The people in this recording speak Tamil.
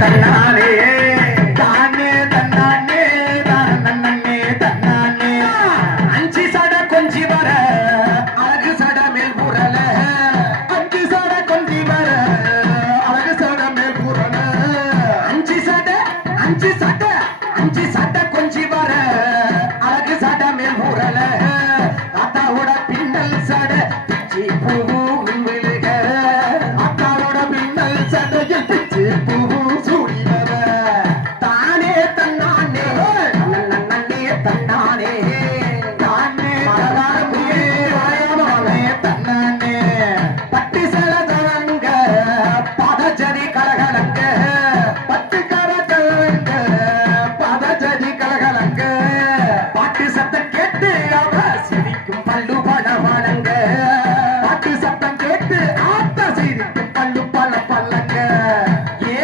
தன்னானே தானே தன்னானே தன்னே தன்னானே அஞ்சு சட கொஞ்சி வர அழகு சட மேல் புரல அஞ்சு சட கொஞ்சி வர அழகு சட மேல் புரல அஞ்சு சட அஞ்சு சட அஞ்சு சட கொஞ்சி வர அழகு சட மேல் புரல அத்தாவோட பின்னல் சட பிச்சி பூ அத்தாவோட பின்னல் சடையில் பிச்சி பூ